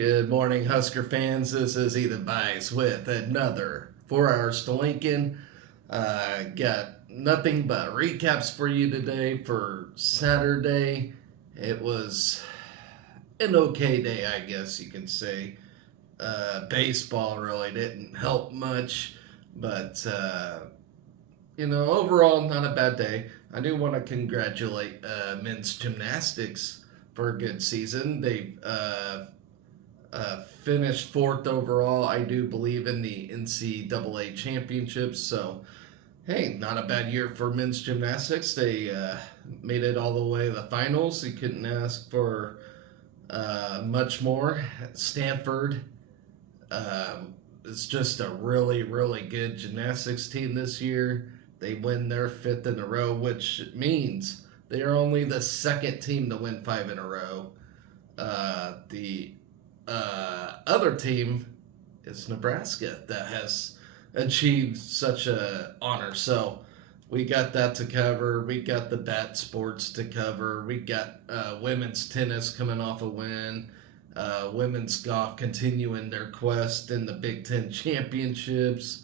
Good morning, Husker fans. This is Ethan Vice with another 4 Hours to Lincoln. Got nothing but recaps for you today for Saturday. It was an okay day, I guess you can say. Baseball really didn't help much, but overall, not a bad day. I do want to congratulate men's gymnastics for a good season. They finished fourth overall, I do believe, in the NCAA championships. So, hey, not a bad year for men's gymnastics. They made it all the way to the finals. You couldn't ask for much more. Stanford is just a really, really good gymnastics team this year. They win their fifth in a row, which means they are only the second team to win five in a row. The other team is Nebraska that has achieved such a honor. So we got that to cover. We got the bat sports to cover. We got women's tennis coming off a win. Women's golf continuing their quest in the Big Ten championships.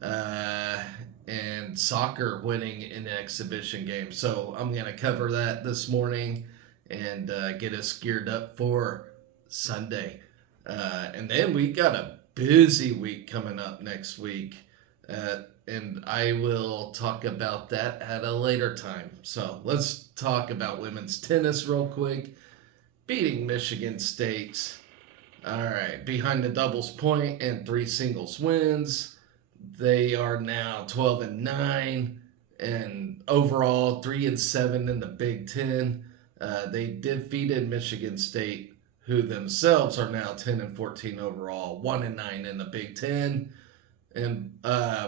And soccer winning an exhibition game. So I'm going to cover that this morning and get us geared up for Sunday. And then we got a busy week coming up next week. And I will talk about that at a later time. So let's talk about women's tennis real quick. Beating Michigan State. All right, behind the doubles point and 3 singles wins. They are now 12-9 and overall 3-7 in the Big Ten. They defeated Michigan State, who themselves are now 10-14 overall, 1-9 in the Big Ten, and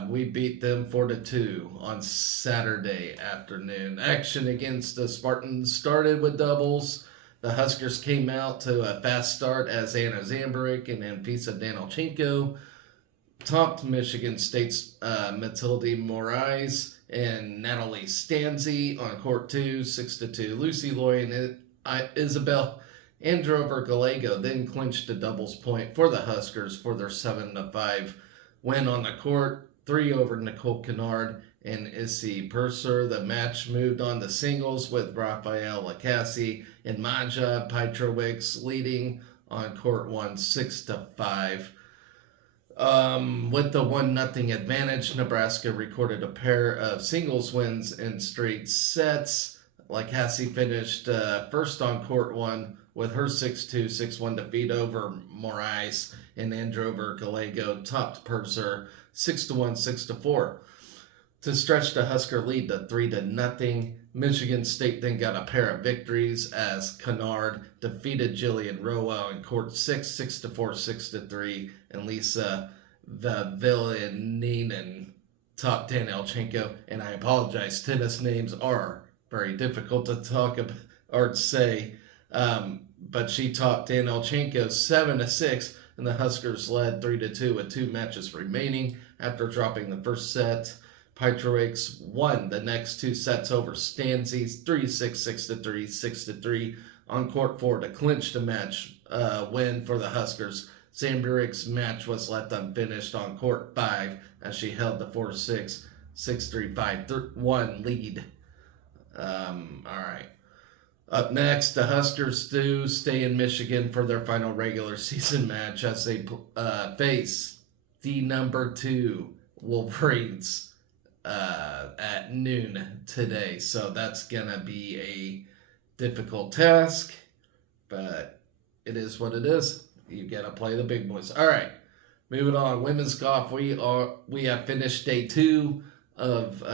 we beat them 4-2 on Saturday afternoon. Action against the Spartans started with doubles. The Huskers came out to a fast start as Anna Zambarek and Anfisa Danilchenko topped Michigan State's Matilde Moraes and Natalie Stanzi on court 2, 6-2. Lucy Loy and Isabel Androver Gallego then clinched a doubles point for the Huskers for their 7-5 win on the court, 3 over Nicole Kennard and Issy Purser. The match moved on to singles with Rafael Lacassi and Maja Petrovic leading on court 1, 6-5. With the 1-0 advantage, Nebraska recorded a pair of singles wins in straight sets. Lacassi finished first on court 1 with her 6-2, 6-1 defeat over Moraes, and Androver Gallego topped Purser 6-1, 6-4 to stretch the Husker lead to 3-0. Michigan State then got a pair of victories as Kennard defeated Jillian Rowe in court 6, 6-4, 6-3, and Lisa Vavillaninen topped Danilchenko. And I apologize, tennis names are very difficult to talk about or to say, but she topped Danilchenko 7-6, and the Huskers led 3-2 with 2 matches remaining after dropping the first set. Petrovic won the next 2 sets over Stanzi's 3-6, 6-3, 6-3 on court 4 to clinch the match win for the Huskers. Zambarek's match was left unfinished on court 5 as she held the 4-6, 6-3, 5-1 lead. All right. Up next, the Huskers do stay in Michigan for their final regular season match as they face the number 2 Wolverines at noon today. So that's going to be a difficult task, but it is what it is. You got to play the big boys. All right, moving on. Women's golf. We have finished day 2 of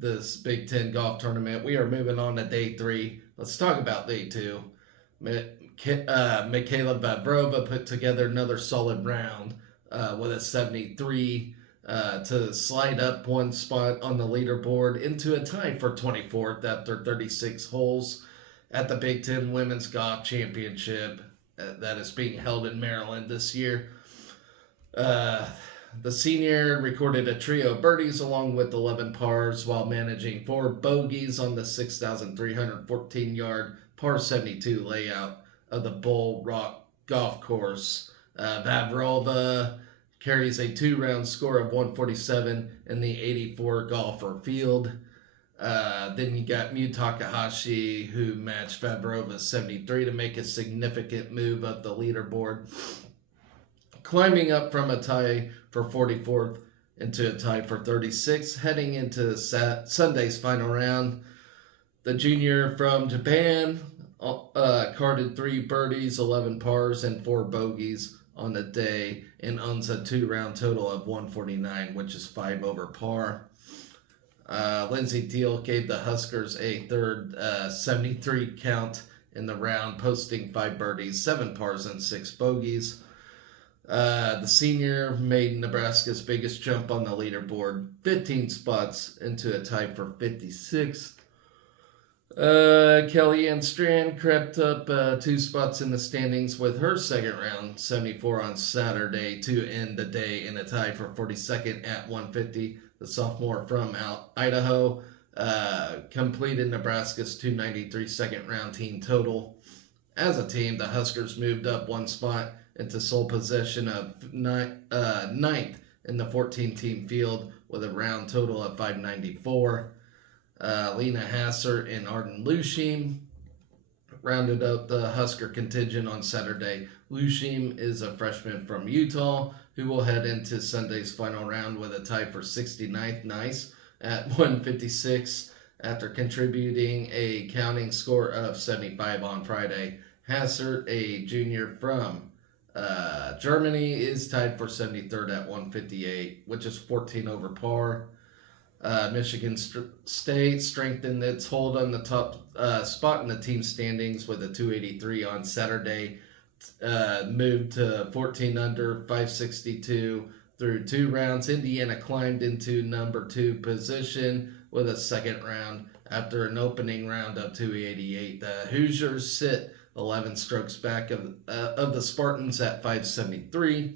this Big Ten golf tournament. We are moving on to day 3. Let's talk about day 2. Mikhaila Vavrova put together another solid round with a 73 to slide up 1 spot on the leaderboard into a tie for 24th after 36 holes at the Big Ten Women's Golf Championship that is being held in Maryland this year. The senior recorded a trio of birdies along with 11 pars while managing 4 bogeys on the 6,314-yard par 72 layout of the Bull Rock golf course. Vavrova carries a 2-round score of 147 in the 84 golfer field. Then you got Mu Takahashi, who matched Vavrova's 73 to make a significant move up the leaderboard, climbing up from a tie for 44th into a tie for 36th, heading into Sunday's final round. The junior from Japan carded 3 birdies, 11 pars, and 4 bogeys on the day, and owns a 2-round total of 149, which is 5 over par. Lindsey Teal gave the Huskers a third 73 count in the round, posting 5 birdies, 7 pars, and 6 bogeys. The senior made Nebraska's biggest jump on the leaderboard, 15 spots into a tie for 56th. Kellyanne Strand crept up 2 spots in the standings with her second round 74 on Saturday to end the day in a tie for 42nd at 150. The sophomore from Idaho completed Nebraska's 293 second round team total. As a team, the Huskers moved up 1 spot into sole possession of ninth in the 14-team field with a round total of 594. Lena Hassert and Arden Lushim rounded up the Husker contingent on Saturday. Lushim is a freshman from Utah who will head into Sunday's final round with a tie for 69th nice at 156 after contributing a counting score of 75 on Friday. Hassert, a junior from Germany, is tied for 73rd at 158, which is 14 over par. Michigan State strengthened its hold on the top spot in the team standings with a 283 on Saturday. Moved to 14 under, 562 through 2 rounds. Indiana climbed into number 2 position with a second round after an opening round of 288. The Hoosiers sit 11 strokes back of the Spartans at 573.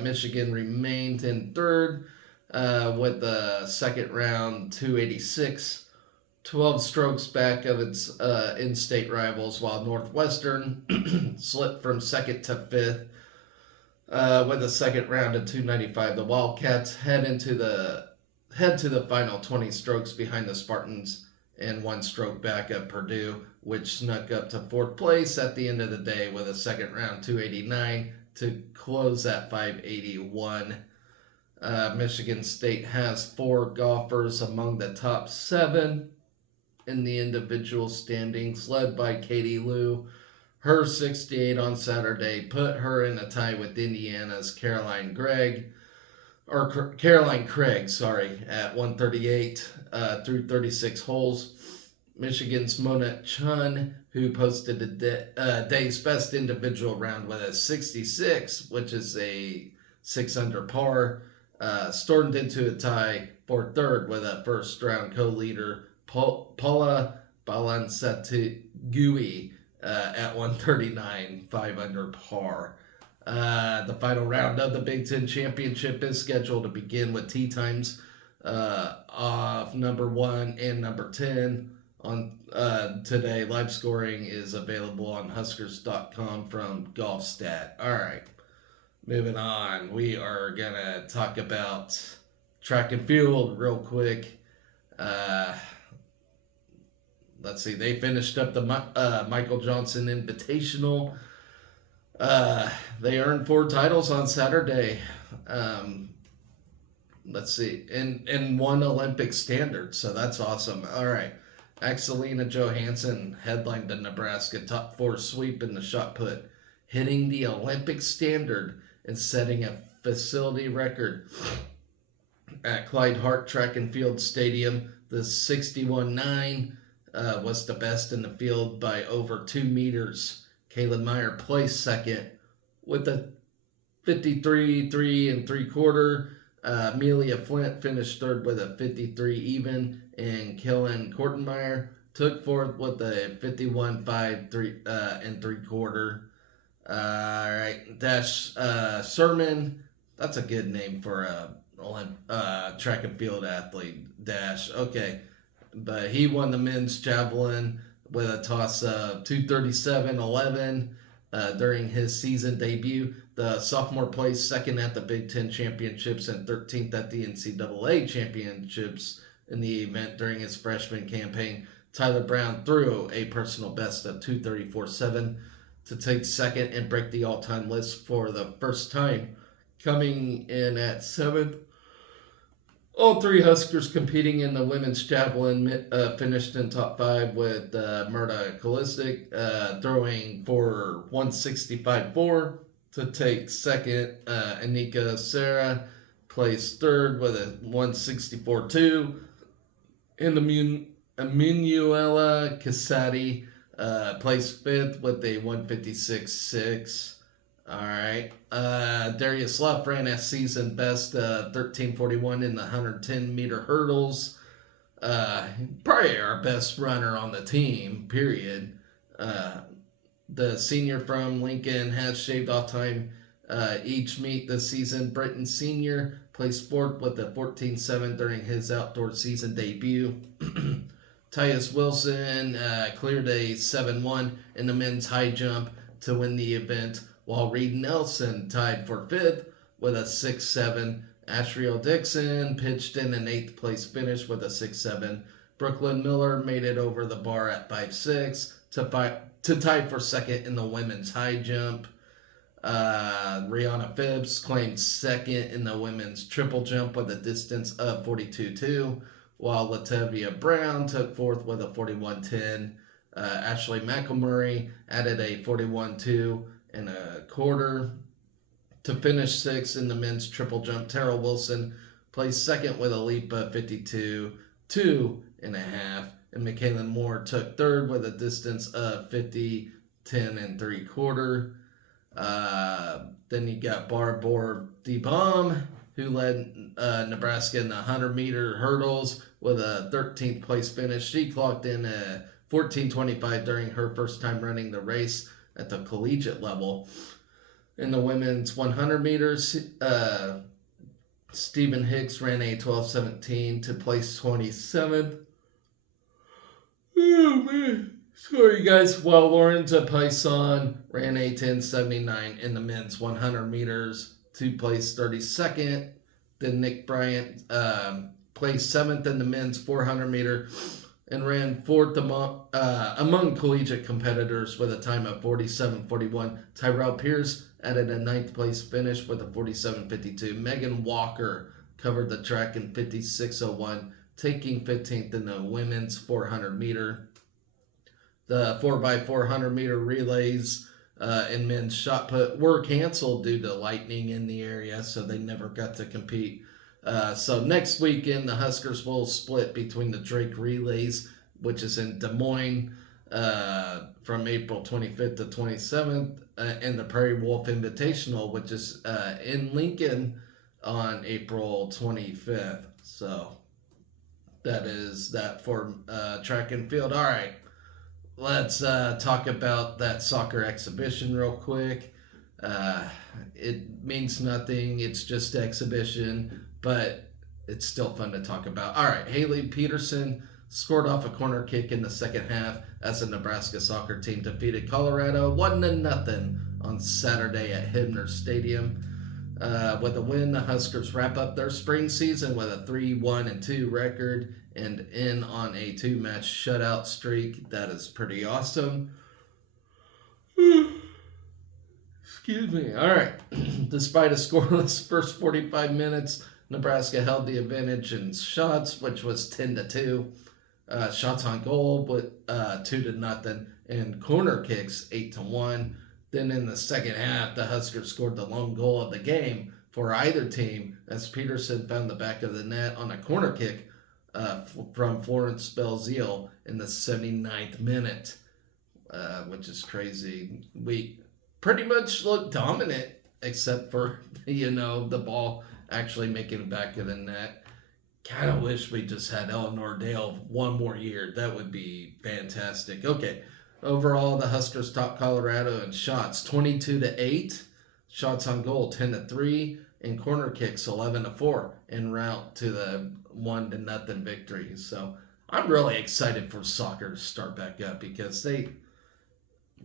Michigan remained in third with the second round 286, 12 strokes back of its in-state rivals, while Northwestern slipped from second to fifth with a second round of 295. The Wildcats head to the final 20 strokes behind the Spartans and 1 stroke back of Purdue, which snuck up to 4th place at the end of the day with a second round 289 to close at 581. Michigan State has 4 golfers among the top 7 in the individual standings, led by Katie Liu. Her 68 on Saturday put her in a tie with Indiana's Caroline Craig, at 138 through 36 holes. Michigan's Mona Chun, who posted a day's best individual round with a 66, which is a 6 under par, stormed into a tie for third with a first round co-leader Paula Balansatigui at 139, 5 under par. The final round of the Big Ten Championship is scheduled to begin with tee times of number 1 and number 10 on today. Live scoring is available on Huskers.com from GolfStat. All right, moving on. We are going to talk about track and field real quick. Let's see. They finished up the Michael Johnson Invitational. They earned 4 titles on Saturday. Let's see. And 1 Olympic standard. So that's awesome. All right. Axelina Johansson headlined the Nebraska top 4 sweep in the shot put, hitting the Olympic standard and setting a facility record at Clyde Hart Track and Field Stadium. The 61.9 was the best in the field by over 2 meters. Caleb Meyer placed second with a 53 3 3/4. Amelia Flint finished third with a 53 even, and Kellen Kortenmeyer took fourth with a 51 5 3 3/4. All right, Dash Sermon. That's a good name for a track and field athlete. Dash. Okay, but he won the men's javelin with a toss of 237.11. during his season debut. The sophomore placed second at the Big Ten Championships and 13th at the NCAA Championships in the event during his freshman campaign. Tyler Brown threw a personal best of 234.7 to take second and break the all-time list for the first time, coming in at seventh. All three Huskers competing in the women's javelin finished in top five with Murda Kalistic throwing for 165.4 to take second. Anika Sarah placed third with a 164.2. And Emanuela Casati placed fifth with a 156.6. All right. Darius Luff ran a season best 13:41 in the 110-meter hurdles. Probably our best runner on the team, period. The senior from Lincoln has shaved off time each meet this season. Britton Sr. placed fourth with a 14.7 during his outdoor season debut. Tyus Wilson cleared a 7.1 in the men's high jump to win the event, while Reed Nelson tied for fifth with a 6.7. Ashriel Dixon pitched in an 8th place finish with a 6.7. Brooklyn Miller made it over the bar at 5.6 to tie for second in the women's high jump. Rihanna Phibbs claimed second in the women's triple jump with a distance of 42.2, while Latavia Brown took fourth with a 41.10. Ashley McElmurray added a 41.2 and a quarter to finish sixth in the men's triple jump. Terrell Wilson placed second with a leap of 52.2 and a half, and Michaela Moore took third with a distance of 50.10 and three quarter. Then you got Barbara DeBaum, who led Nebraska in the 100-meter hurdles with a 13th place finish. She clocked in a 14:25 during her first time running the race at the collegiate level. In the women's 100 meters, Stephen Hicks ran a 12:17 to place 27th. Oh, man. Sorry, guys. While Lorenza Payson ran a 10:79 in the men's 100 meters to place 32nd. Then Nick Bryant placed 7th in the men's 400 meter and ran fourth among collegiate competitors with a time of 47.41. Tyrell Pierce added a 9th place finish with a 47.52. Megan Walker covered the track in 56.01, taking 15th in the women's 400 meter. The 4x400 meter relays and men's shot put were canceled due to lightning in the area, so they never got to compete. So next weekend, the Huskers will split between the Drake Relays, which is in Des Moines from April 25th to 27th, and the Prairie Wolf Invitational, which is in Lincoln on April 25th. So that is that for track and field. All right, let's talk about that soccer exhibition real quick. It means nothing. It's just exhibition, but it's still fun to talk about. All right, Haley Peterson scored off a corner kick in the second half as the Nebraska soccer team defeated Colorado 1-0 on Saturday at Hibner Stadium. With a win, the Huskers wrap up their spring season with a 3-1-2 record and in on a 2-match shutout streak. That is pretty awesome. Excuse me. All right. Despite a scoreless first 45 minutes, Nebraska held the advantage in shots, which was 10-2. Shots on goal with 2-0, and corner kicks 8-1. Then in the second half, the Huskers scored the lone goal of the game for either team as Peterson found the back of the net on a corner kick from Florence Belzile in the 79th minute, which is crazy. We pretty much looked dominant except for, the ball actually making it back of the net. Kind of wish we just had Eleanor Dale one more year. That would be fantastic. Okay. Overall, the Huskers topped Colorado in shots 22-8, shots on goal 10-3, and corner kicks 11-4 en route to the 1-0 victory. So I'm really excited for soccer to start back up because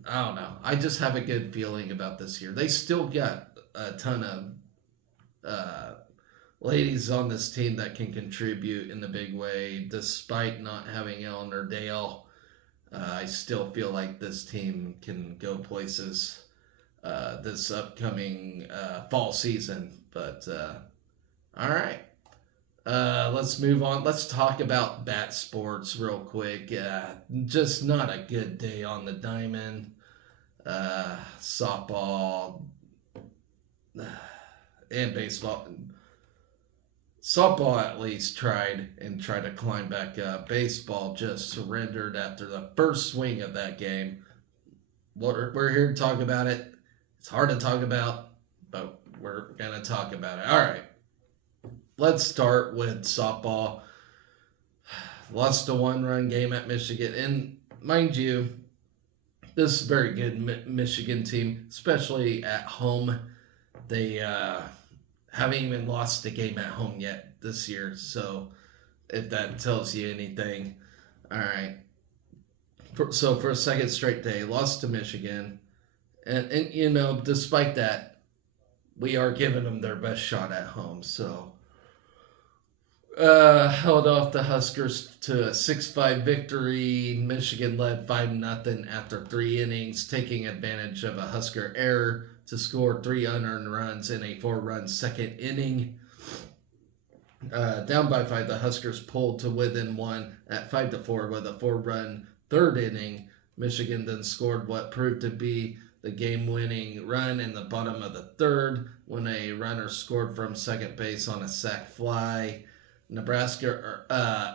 I don't know. I just have a good feeling about this year. They still got a ton of uh, ladies on this team that can contribute in the big way, despite not having Eleanor Dale. I still feel like this team can go places this upcoming fall season. But all right, let's move on. Let's talk about bat sports real quick. Just not a good day on the diamond. Softball and baseball. Softball at least tried to climb back up. Baseball just surrendered after the first swing of that game. We're here to talk about it. It's hard to talk about, but we're going to talk about it. All right. Let's start with softball. Lost a 1-run game at Michigan. And mind you, this is a very good Michigan team, especially at home. They haven't even lost a game at home yet this year. So if that tells you anything. All right. So for a second straight day, lost to Michigan. And you know, despite that, we are giving them their best shot at home. So held off the Huskers to a 6-5 victory. Michigan led 5-0 after 3 innings, taking advantage of a Husker error to score 3 unearned runs in a 4-run second inning. Down by 5, the Huskers pulled to within 1 at 5-4 with a 4-run third inning. Michigan then scored what proved to be the game-winning run in the bottom of the third when a runner scored from second base on a sac fly. Nebraska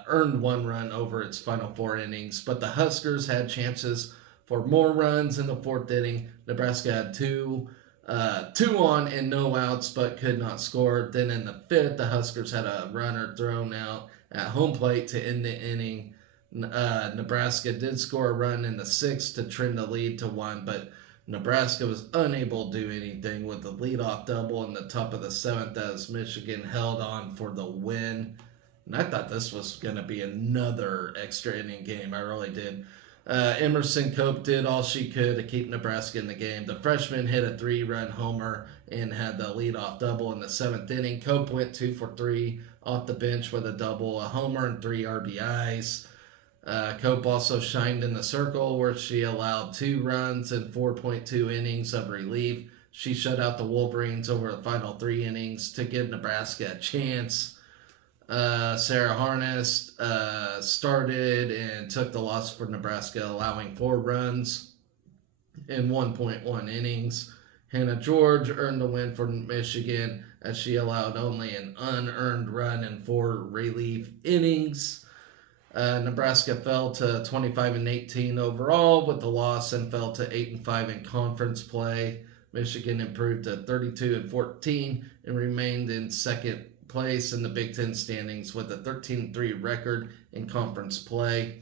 earned 1 run over its final 4 innings, but the Huskers had chances for more runs in the 4th inning. Nebraska had 2 on and no outs, but could not score. Then in the 5th, the Huskers had a runner thrown out at home plate to end the inning. Nebraska did score a run in the 6th to trim the lead to 1, but Nebraska was unable to do anything with the leadoff double in the top of the 7th as Michigan held on for the win. And I thought this was going to be another extra inning game. I really did. Emerson Cope did all she could to keep Nebraska in the game. The freshman hit a 3-run homer and had the leadoff double in the 7th inning. Cope went 2 for 3 off the bench with a double, a homer, and 3 RBIs. Cope also shined in the circle where she allowed 2 runs in 4.2 innings of relief. She shut out the Wolverines over the final 3 innings to give Nebraska a chance. Sarah Harness started and took the loss for Nebraska, allowing 4 runs in 1.1 innings. Hannah George earned the win for Michigan as she allowed only an unearned run in 4 relief innings. Nebraska fell to 25-18 overall with the loss and fell to 8-5 in conference play. Michigan improved to 32-14 and remained in second place in the Big Ten standings with a 13-3 record in conference play.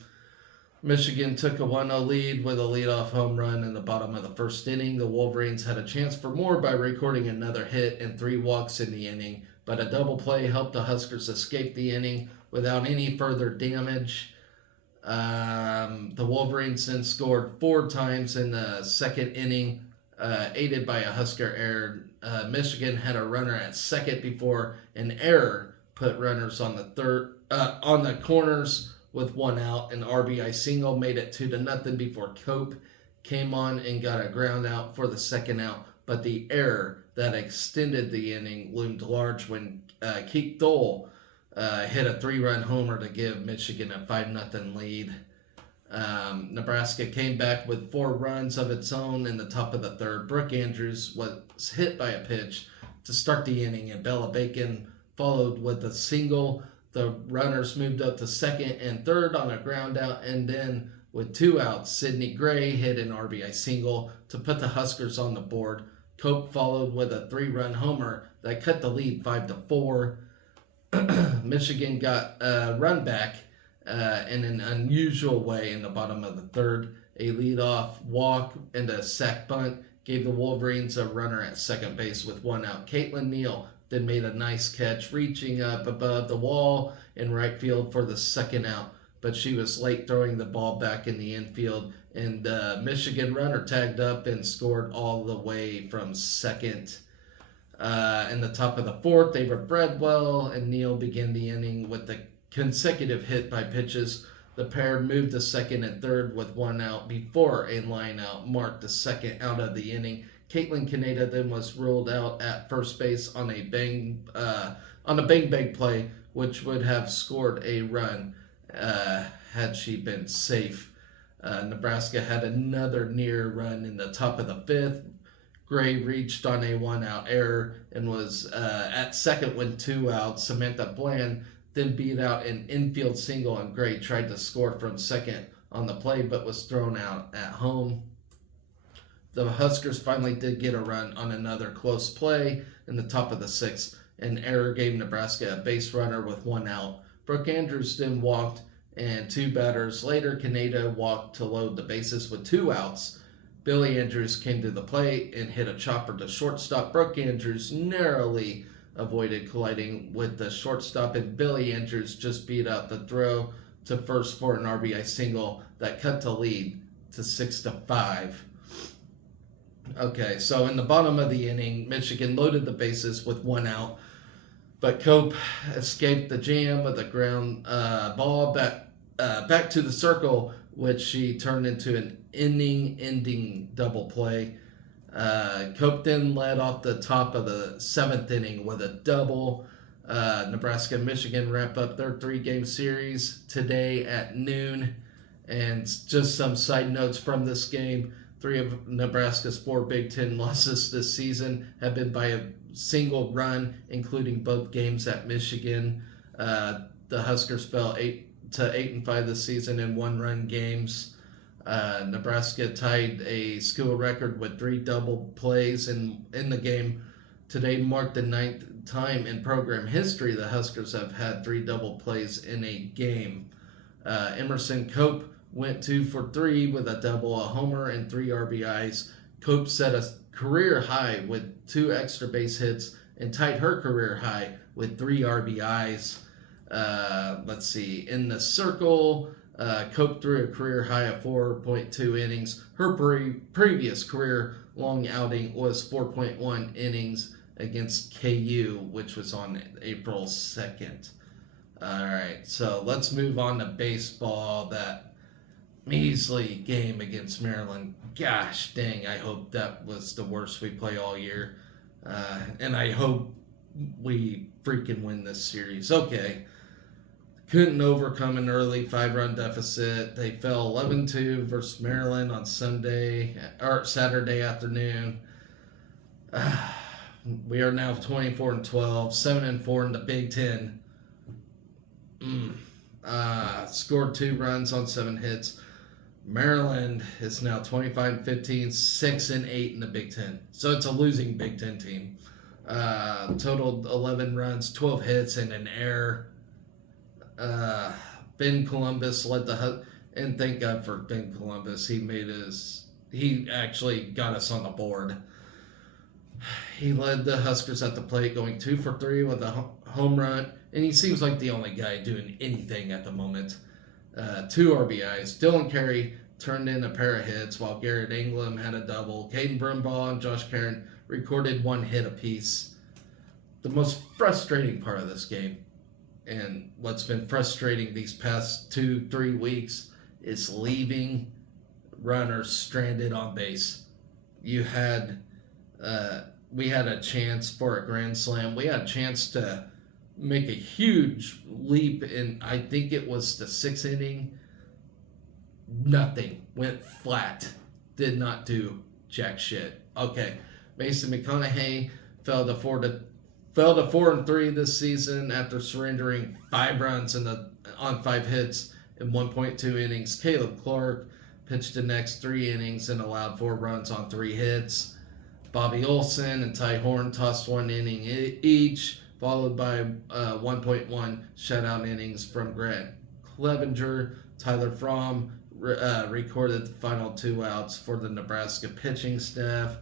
Michigan took a 1-0 lead with a leadoff home run in the bottom of the 1st inning. The Wolverines had a chance for more by recording another hit and 3 walks in the inning, but a double play helped the Huskers escape the inning without any further damage. The Wolverines then scored 4 times in the 2nd inning, aided by a Husker error. Michigan had a runner at second before an error put runners on the corners with 1 out. An RBI single made it 2-0 before Cope came on and got a ground out for the 2nd out. But the error that extended the inning loomed large when Keith Dole hit a 3-run homer to give Michigan a 5-0 lead. Nebraska came back with 4 runs of its own in the top of the 3rd. Brooke Andrews was hit by a pitch to start the inning, and Bella Bacon followed with a single. The runners moved up to 2nd and 3rd on a ground out, and then with 2 outs, Sydney Gray hit an RBI single to put the Huskers on the board. Cope followed with a 3-run homer that cut the lead 5-4. Michigan got a run back in an unusual way in the bottom of the 3rd. A leadoff walk and a sac bunt gave the Wolverines a runner at second base with 1 out. Caitlin Neal then made a nice catch, reaching up above the wall in right field for the 2nd out, but she was late throwing the ball back in the infield and the Michigan runner tagged up and scored all the way from second. In the top of the fourth, Avery Bradwell and Neal began the inning with a consecutive hit by pitches. The pair moved to second and third with one out before a line out marked the second out of the inning. Caitlin Kaneda then was ruled out at first base on a bang play, which would have scored a run had she been safe. Nebraska had another near run in the top of the fifth. Gray reached on a one-out error and was at second with two outs. Samantha Bland then beat out an infield single, and Gray tried to score from second on the play but was thrown out at home. The Huskers finally did get a run on another close play in the top of the sixth. An error gave Nebraska a base runner with one out. Brooke Andrews then walked, and two batters later, Kaneda walked to load the bases with two outs. Billy Andrews came to the plate and hit a chopper to shortstop. Brooke Andrews narrowly avoided colliding with the shortstop, and Billy Andrews just beat out the throw to first for an RBI single that cut the lead to 6-5. Okay, so in the bottom of the inning, Michigan loaded the bases with one out, but Cope escaped the jam with a ground ball back to the circle, which she turned into an inning-ending double play. Cope then led off the top of the seventh inning with a double. Nebraska and Michigan wrap up their three-game series today at noon. And just some side notes from this game. 3 of Nebraska's 4 Big Ten losses this season have been by a single run, including both games at Michigan. The Huskers fell 8-5 this season in one-run games. Nebraska tied a school record with 3 double plays in the game. Today marked the 9th time in program history the Huskers have had 3 double plays in a game. Emerson Cope went 2 for 3 with a double, a homer, and 3 RBIs. Cope set a career high with 2 extra base hits and tied her career high with 3 RBIs. Let's see. In the circle, Cope threw a career high of 4.2 innings. Her previous career long outing was 4.1 innings against KU, which was on April 2nd. All right, so let's move on to baseball. That measly game against Maryland. Gosh dang, I hope that was the worst we play all year. And I hope we freaking win this series. Okay. Couldn't overcome an early 5-run deficit. They fell 11-2 versus Maryland on Saturday afternoon. We are now 24-12, 7-4 in the Big Ten. Scored 2 runs on 7 hits. Maryland is now 25-15, 6-8 in the Big Ten. So it's a losing Big Ten team. Totaled 11 runs, 12 hits, and an error. Ben Columbus led and thank God for Ben Columbus. He actually got us on the board. He led the Huskers at the plate, going 2 for 3 with a home run, and he seems like the only guy doing anything at the moment. 2 RBIs. Dylan Carey turned in a pair of hits, while Garrett Ingram had a double. Caden Brumbaugh and Josh Karen recorded 1 hit apiece. The most frustrating part of this game, and what's been frustrating these past 2-3 weeks, is leaving runners stranded on base. We had a chance for a grand slam. We had a chance to make a huge leap in, I think it was the 6th inning. Nothing. Went flat. Did not do jack shit. Okay. Mason McConaughey fell to 4-3 this season after surrendering 5 runs on 5 hits in 1.2 innings. Caleb Clark pitched the next 3 innings and allowed 4 runs on 3 hits. Bobby Olson and Ty Horn tossed 1 inning each, followed by 1.1 shutout innings from Grant Clevenger. Tyler Fromm recorded the final 2 outs for the Nebraska pitching staff.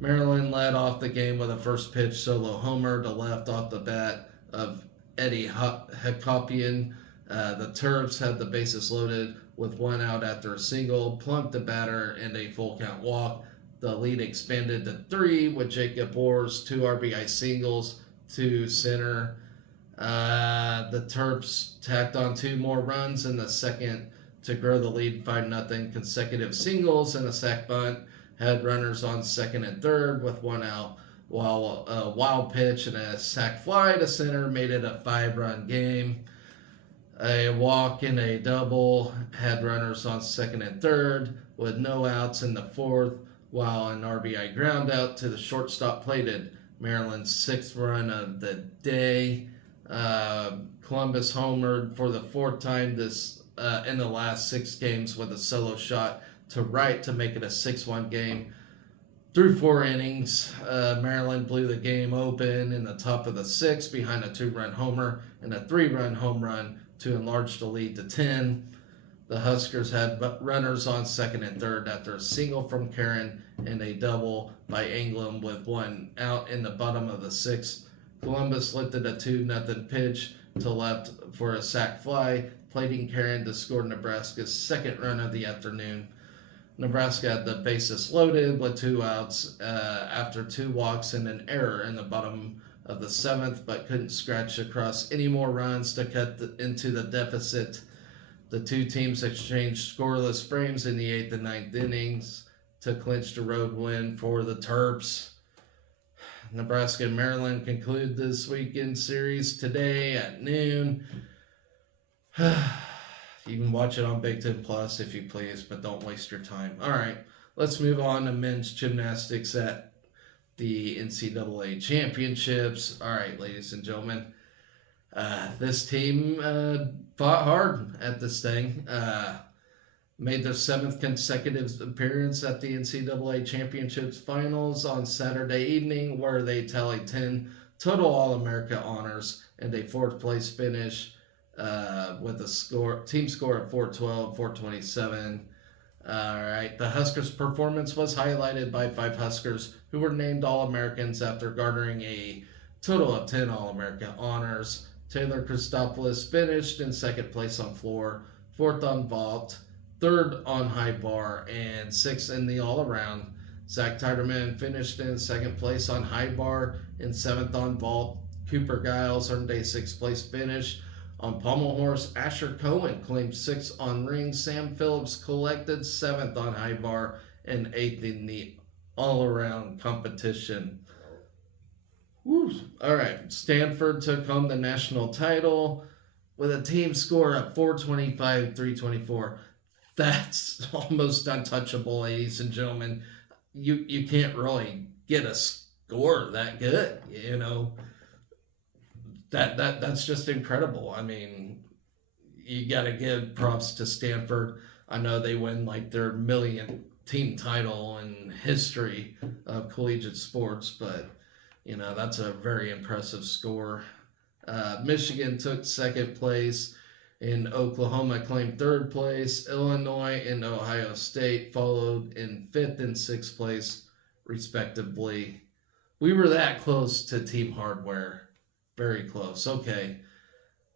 Maryland led off the game with a first pitch solo homer to left off the bat of Eddie Hakopian. The Terps had the bases loaded with one out after a single, plunked the batter, and a full count walk. The lead expanded to 3 with Jacob Orr's 2 RBI singles to center. The Terps tacked on 2 more runs in the second to grow the lead 5-0. Consecutive singles and a sac bunt had runners on second and third with one out, while a wild pitch and a sac fly to center made it a 5-run game. A walk and a double had runners on second and third with no outs in the fourth, while an RBI ground out to the shortstop plated Maryland's 6th run of the day. Columbus homered for the 4th time this in the last 6 games with a solo shot to right to make it a 6-1 game. Through 4 innings, Maryland blew the game open in the top of the 6th behind a 2-run homer and a 3-run home run to enlarge the lead to 10. The Huskers had runners on second and third after a single from Karen and a double by England with one out in the bottom of the 6th. Columbus lifted a 2-0 pitch to left for a sac fly, plating Karen to score Nebraska's 2nd run of the afternoon. Nebraska had the bases loaded with 2 outs after 2 walks and an error in the bottom of the 7th, but couldn't scratch across any more runs to cut into the deficit. The 2 teams exchanged scoreless frames in the 8th and 9th innings to clinch the road win for the Terps. Nebraska and Maryland conclude this weekend series today at noon. You can watch it on Big Ten Plus if you please, but don't waste your time. All right, let's move on to men's gymnastics at the NCAA championships. All right, ladies and gentlemen, this team fought hard at this thing. Made their 7th consecutive appearance at the NCAA championships finals on Saturday evening, where they tallied 10 total All-America honors and a 4th place finish with a team score of 412, 427. All right, the Huskers' performance was highlighted by 5 Huskers who were named All-Americans after garnering a total of 10 All-America honors. Taylor Christopoulos finished in 2nd place on floor, 4th on vault, 3rd on high bar, and 6th in the all-around. Zach Tiderman finished in 2nd place on high bar and 7th on vault. Cooper Giles earned a 6th place finish. On pommel horse, Asher Cohen claimed 6th on ring. Sam Phillips collected 7th on high bar and 8th in the all-around competition. Woo. All right, Stanford took home the national title with a team score of 425, 324. That's almost untouchable, ladies and gentlemen. You can't really get a score that good, you know. That's just incredible. I mean, you got to give props to Stanford. I know they win like their millionth team title in history of collegiate sports, but you know, that's a very impressive score. Michigan took 2nd place, and Oklahoma claimed 3rd place. Illinois and Ohio State followed in 5th and 6th place, respectively. We were that close to Team Hardware. Very close. Okay,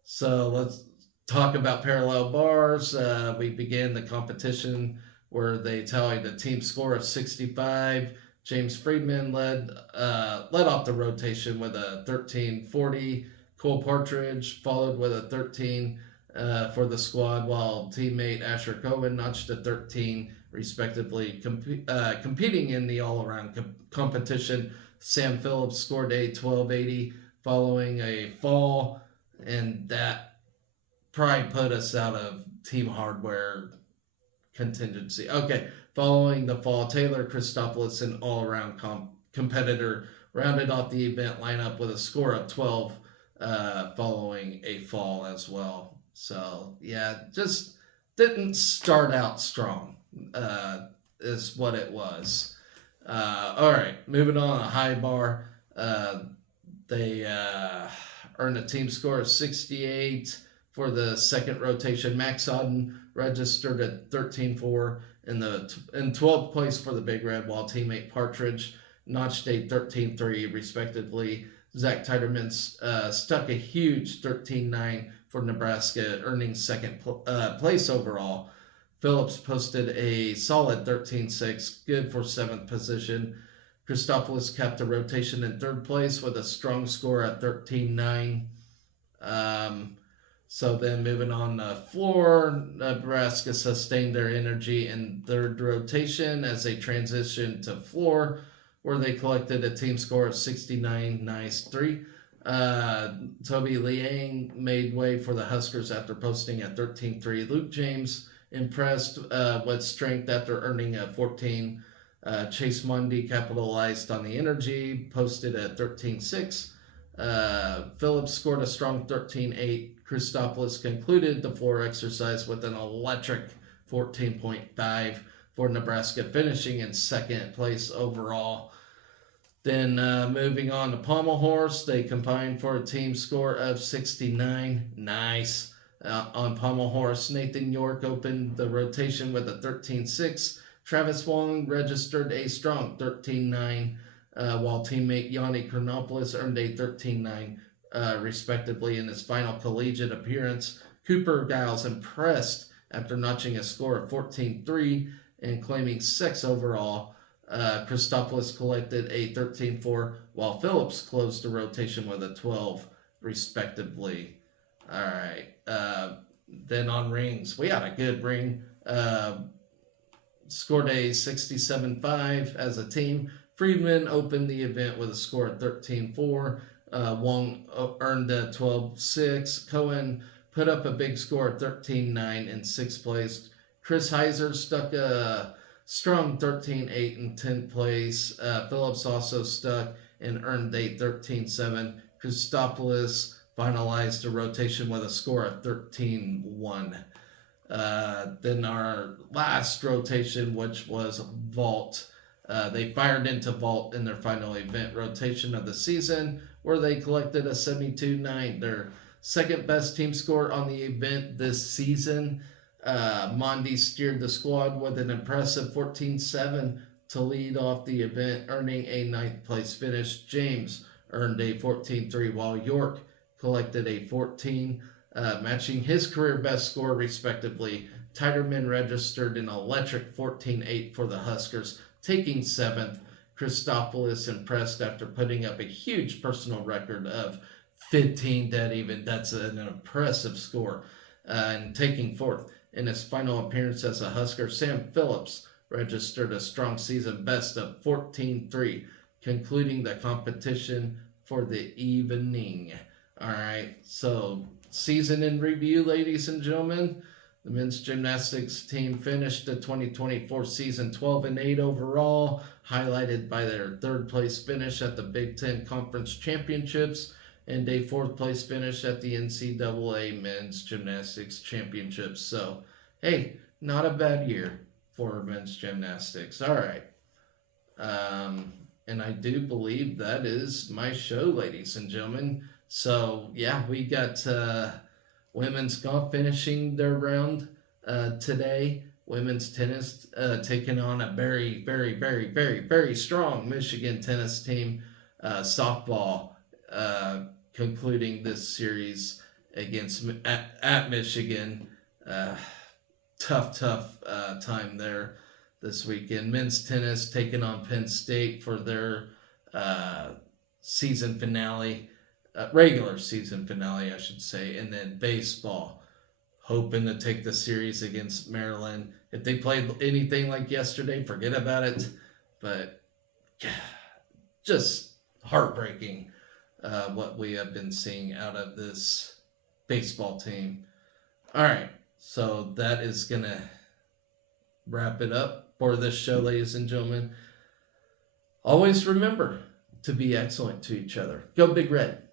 so let's talk about parallel bars. We began the competition where they tallied a team score of 65. James Friedman led off the rotation with a 1340. Cole Partridge followed with a 13 for the squad, while teammate Asher Cohen notched a 13, respectively. Competing in the all-around competition, Sam Phillips scored a 1280 following a fall, and that probably put us out of Team Hardware contingency. Okay, following the fall, Taylor Christopoulos, an all-around competitor, rounded off the event lineup with a score of 12 following a fall as well. So, yeah, just didn't start out strong is what it was. All right, moving on to high bar. They earned a team score of 68 for the 2nd rotation. Max Auden registered at 13-4 in 12th place for the Big Red, while teammate Partridge notched a 13-3 respectively. Zach Tiderman stuck a huge 13-9 for Nebraska, earning 2nd place overall. Phillips posted a solid 13-6, good for 7th position. Christopoulos kept the rotation in 3rd place with a strong score at 13-9. So then moving on to floor, Nebraska sustained their energy in 3rd rotation as they transitioned to floor, where they collected a team score of 69-3. Toby Liang made way for the Huskers after posting a 13-3. Luke James impressed with strength after earning a 14. Chase Mundy capitalized on the energy, posted a 13-6. Phillips scored a strong 13-8. Christopoulos concluded the floor exercise with an electric 14.5 for Nebraska, finishing in 2nd place overall. Then moving on to Pommel Horse, they combined for a team score of 69. Nice. On Pommel Horse, Nathan York opened the rotation with a 13-6. Travis Wong registered a strong 13-9, while teammate Yanni Chronopoulos earned a 13-9, respectively, in his final collegiate appearance. Cooper Giles impressed after notching a score of 14-3 and claiming 6 overall. Christopoulos collected a 13-4, while Phillips closed the rotation with a 12, respectively. All right. Then on rings, we had a good ring. Scored a 67-5 as a team. Friedman opened the event with a score of 13-4. Wong earned a 12-6. Cohen put up a big score of 13-9 in 6th place. Chris Heiser stuck a strong 13-8 in 10th place. Phillips also stuck and earned a 13-7. Christopoulos finalized the rotation with a score of 13-1. Then our last rotation, which was vault, they fired into vault in their final event rotation of the season, where they collected a 72-9, their 2nd best team score on the event this season. Mondi steered the squad with an impressive 14-7 to lead off the event, earning a 9th place finish. James earned a 14-3, while York collected a 14, matching his career best score, respectively. Tiderman registered an electric 14-8 for the Huskers, taking 7th. Christopoulos impressed after putting up a huge personal record of 15 dead even. That's an impressive score. And taking 4th. In his final appearance as a Husker, Sam Phillips registered a strong season best of 14-3, concluding the competition for the evening. All right, so season in review, ladies and gentlemen. The men's gymnastics team finished the 2024 season 12-8 overall, highlighted by their 3rd place finish at the Big Ten Conference Championships and a 4th place finish at the NCAA Men's Gymnastics Championships. So, hey, not a bad year for men's gymnastics. All right. And I do believe that is my show, ladies and gentlemen. So, yeah, we got women's golf finishing their round today. Women's tennis taking on a very, very, very, very, very strong Michigan tennis team. Softball concluding this series against at Michigan. Tough time there this weekend. Men's tennis taking on Penn State for their season finale. Regular season finale, I should say. And then baseball, hoping to take the series against Maryland. If they played anything like yesterday, forget about it. But just heartbreaking what we have been seeing out of this baseball team. All right, so that is going to wrap it up for this show, ladies and gentlemen. Always remember to be excellent to each other. Go Big Red.